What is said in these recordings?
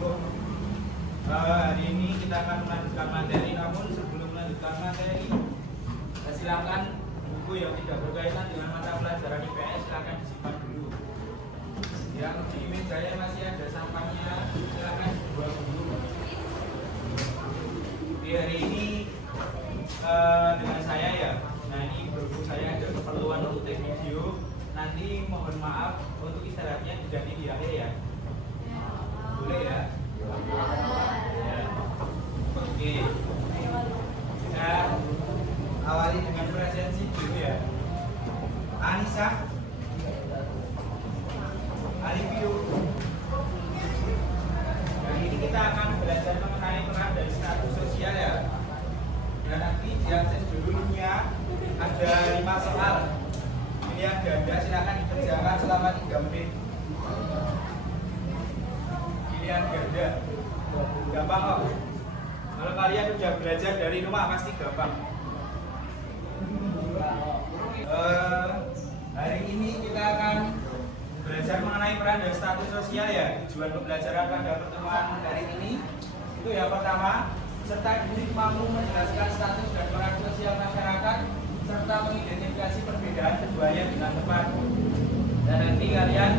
Hari ini kita akan melanjutkan materi, namun sebelum melanjutkan materi, silakan buku yang tidak berkaitan dengan mata pelajaran IPS silakan disimpan dulu. Yang di mejanya masih ada sampahnya, silakan dibuang dulu. Di hari ini dengan saya ya, nah ini berhubung saya ada keperluan untuk take video, nanti mohon maaf untuk istirahatnya diganti di akhir ya. Boleh ya? Ya. Oke. Kita awali dengan presensi dulu ya. Anissa, Alivio. Hari ini kita akan belajar mengenai peran dari status sosial ya. Dan nanti di absen dulunya ada 5 soal. Pilihan ganda silakan dikerjakan selama 3 menit. Pilihan ganda gampang kok. Kalau kalian sudah belajar dari rumah pasti gampang. Hari ini kita akan belajar mengenai peran dan status sosial ya. Tujuan pembelajaran pada pertemuan hari ini itu yang pertama, serta didik mampu menjelaskan status dan peran sosial masyarakat serta mengidentifikasi perbedaan keduanya dengan tepat. Dan nanti kalian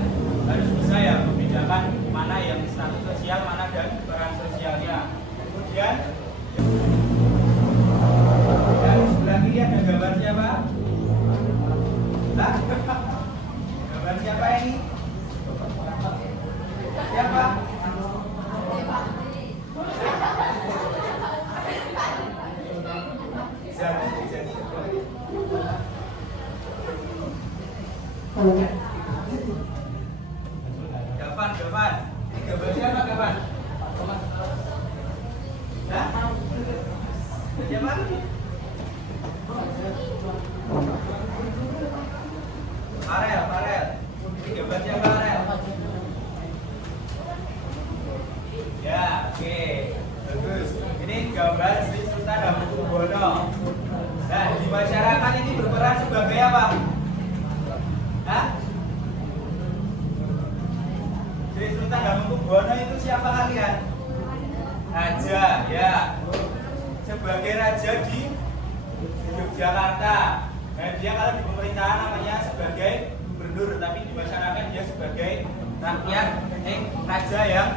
harus bisa ya membedakan mana yang status sosial, mana dan peran sosialnya. Kemudian di sebelah kiri ada gambar siapa? Nah, gambar siapa ini? Siapa? Jadi. Gavan. Ini gambar siapa, Gavan? Hah? Siapa? Farel. Ini gambar siapa, Farel? Ya, oke. Bagus. Ini gambar Sri Sultan Hamengkubuwono. Nah, di masyarakat ini berperan sebagai apa? Hah? Sri Sultan Hamengkubuwono itu siapa kalian? Raja, ya. Sebagai raja di Yogyakarta. Nah, dia kalau di pemerintahan namanya sebagai gubernur, tapi di masyarakat dia sebagai rakyat, raja yang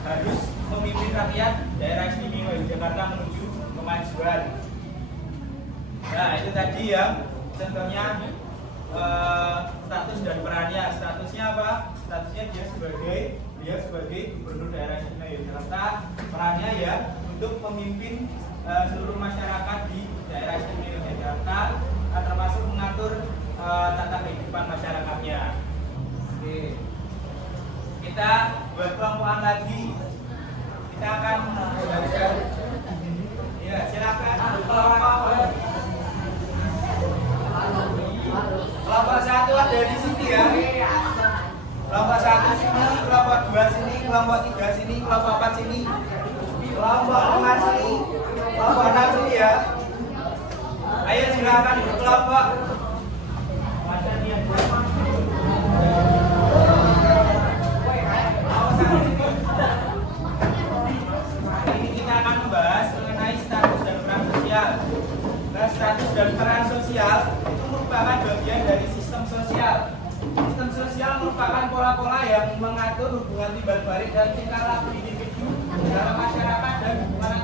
harus memimpin rakyat daerah istimewa Yogyakarta menuju kemajuan. Nah, itu tadi yang contohnya status dan perannya. Statusnya apa? Statusnya dia sebagai gubernur daerah istimewa Yogyakarta. Perannya ya untuk memimpin seluruh masyarakat di daerah istimewa Yogyakarta, termasuk mengatur tata kehidupan masyarakatnya. Oke. Kita buat kelompokan lagi. Kita akan belajar. Ya, silakan kelompok 1 ada di sini ya. Kelompok 1 sini, kelompok 2 sini, kelompok 3 sini, kelompok 4 sini, kelompok 5 sini, kelompok 6 sini ya. Ayo silakan berkelompok. Ini kita akan membahas mengenai status dan peran sosial. Nah, status dan peran sosial itu merupakan bagian dari sistem sosial. Sistem sosial merupakan pola-pola yang mengatur hubungan timbal balik dan tingkah laku individu dalam masyarakat dan hubungan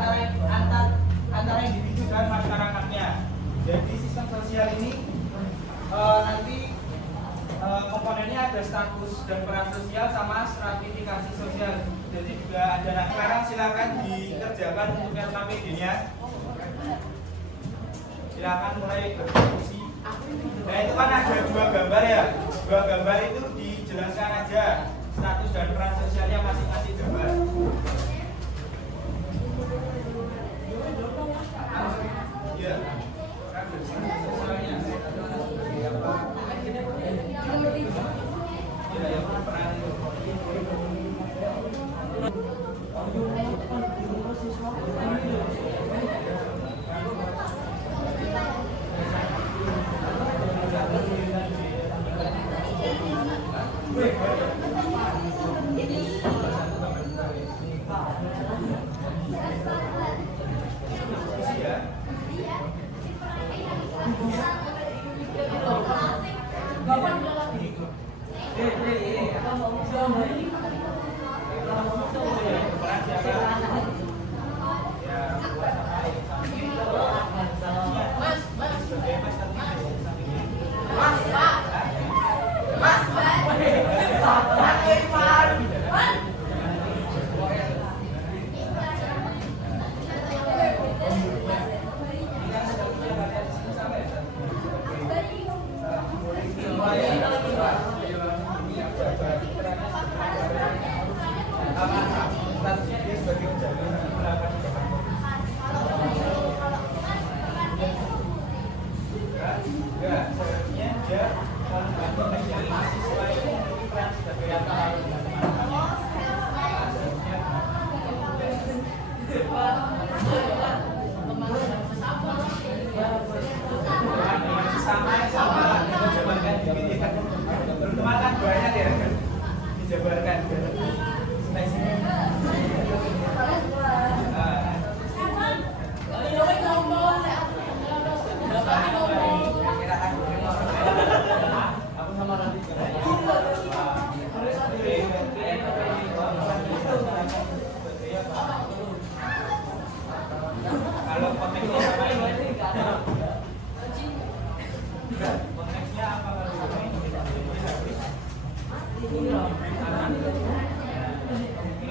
antara individu dan masyarakatnya. Jadi sistem sosial ini nanti komponennya ada status dan peran sosial sama stratifikasi sosial. Jadi juga ada. Nah, sekarang silakan dikerjakan untuk LKPD-nya. Silakan mulai berdiskusi. Nah, itu kan ada 2 gambar ya. 2 gambar itu dijelaskan aja status dan peran sosialnya masing-masing gambar. Iya.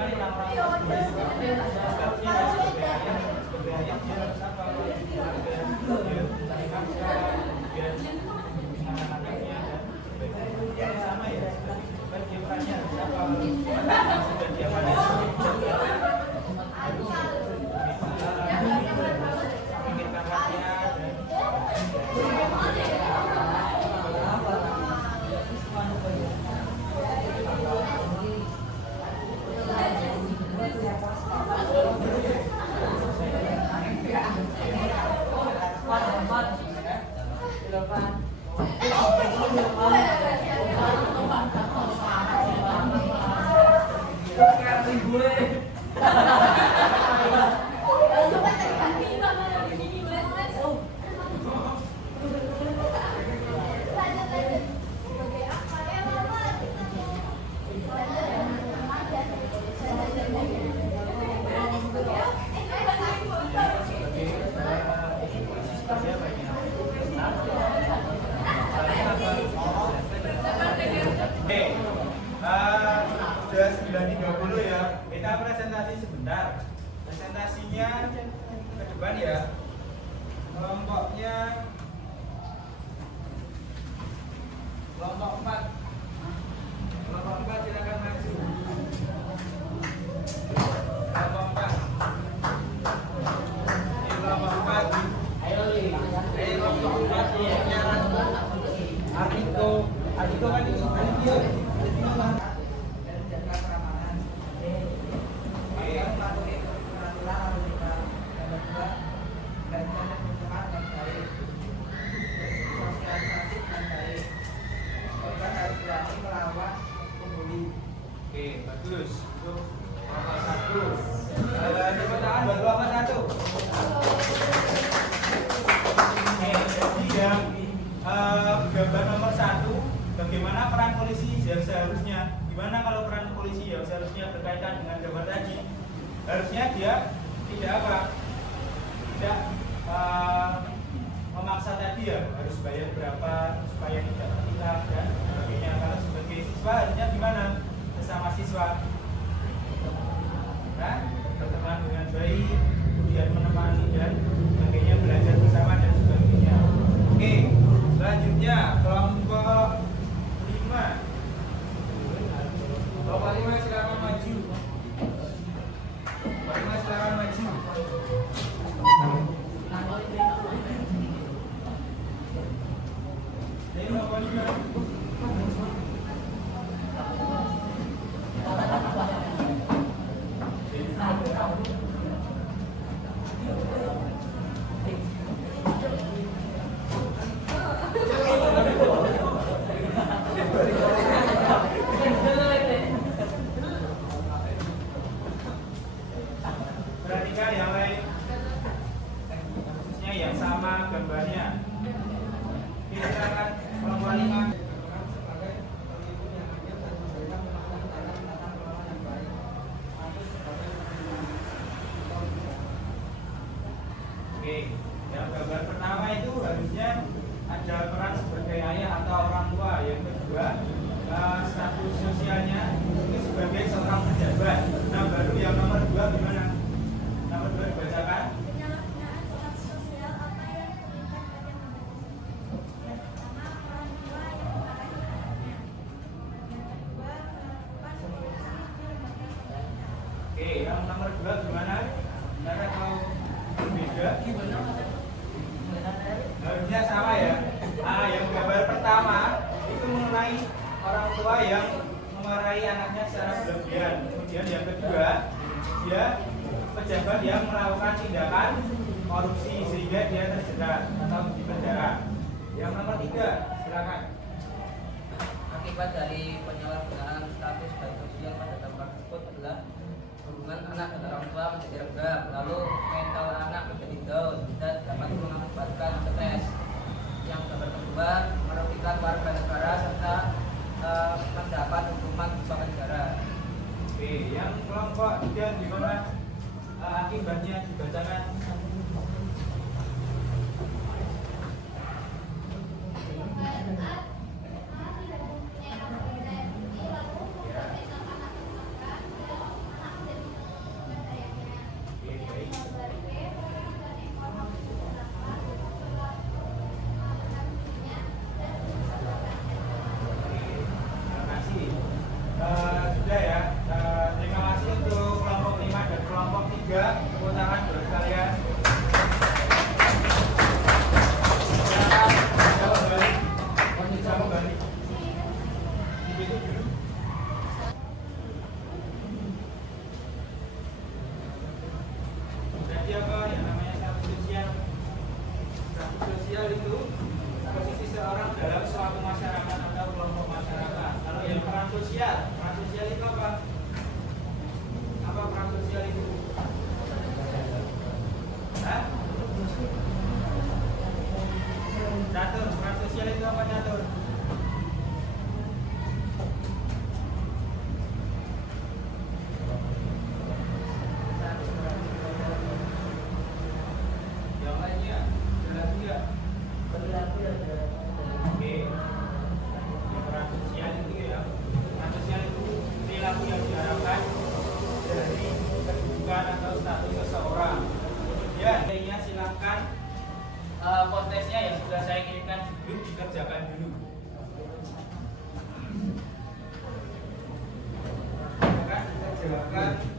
dengan orang-orang tersebut. Statusnya sebagai ayah, dia harus apa? Dia mencari nafkah, dia bimbingan anak-anaknya dan sebagainya. Sama ya, kan dia perannya harus apa? Sudah dia pada memikirkan rakyat dan sudah 9.30 ya. Kita presentasi sebentar. Presentasinya ke depan ya. Kelompoknya kelompok 4. Kelompok 4 silakan maju. Kelompok 4. Ini kelompok 4. Ayo kelompok 4 kelompoknya Artiko kan itu Artiko. Oke, bagus. Itu kelompok 1. Tepuk tangan buat kelompok 1. Jadi yang gambar nomor 1, bagaimana peran polisi yang seharusnya? Gimana kalau peran polisi yang seharusnya berkaitan dengan gambar tadi? Harusnya dia tidak apa? Tidak memaksa tadi ya, harus bayar berapa supaya tidak tertilap dan sebagainya. Kalau sebagai siswa harusnya gimana? Bersama siswa, nah, berteman dengan baik, kemudian menemani dan sebagainya, belajar bersama dan sebagainya. Oke, selanjutnya kelompok 5. Kelompok 5 silakan maju. Kelompok 5 silakan maju. Ini kelompok 5. Perhatikan yang lain, khususnya yang sama gambarnya. Kita akan kelompok 5. Oke, yang gambar pertama itu harusnya ada peran sebagai ayah atau orang tua. Yang kedua, status sosialnya itu sebagai seorang pejabat. Nah, baru yang nomor 2 gimana? Nomor 2 dibacakan. Penyalahgunaan status sosial apa yang meningkat pada manusia. Yang pertama, orang tua yang memarahi anaknya. Yang kedua, melakukan korupsi di lembaga pemerintah. Oke, yang nomor 2 gimana? Benar atau berbeda? Harusnya sama ya. Yang gambar pertama itu mengenai orang tua yang memarahi anaknya secara berlebihan. Kemudian yang kedua, dia pejabat yang melakukan tindakan korupsi sehingga dia terjerat atau di penjara. Yang nomor 3, silakan. Akibat dari penyalahgunaan status dan sosial pada tempat tersebut adalah hubungan anak dan orang tua menjadi renggang, lalu mental anak menjadi down dan dapat mengakibatkan stres. Yang gambar kedua, merugikan warga negara serta mendapat hukuman di penjara. Oke, yang kelompok 3 gimana? Akibatnya dibacakan. ketiga, tepuk tangan buat kalian. Jawab balik. Jawab balik. Itu dulu. Jadi apa yang namanya status sosial? Status sosial itu posisi seorang dalam suatu masyarakat atau kelompok masyarakat. Kalau yang peran sosial itu apa? Apa peran sosial itu? Hah? Catur, peran sosial itu apa catur? Jawabannya berlaku ya? Oke. Peran sosial itu ya. Peran sosial itu perilaku yang diharapkan dari kedudukan atau status seseorang. Kemudian lainnya silakan kontesnya yang sudah saya kirimkan di grup dikerjakan dulu. Silakan dikerjakan.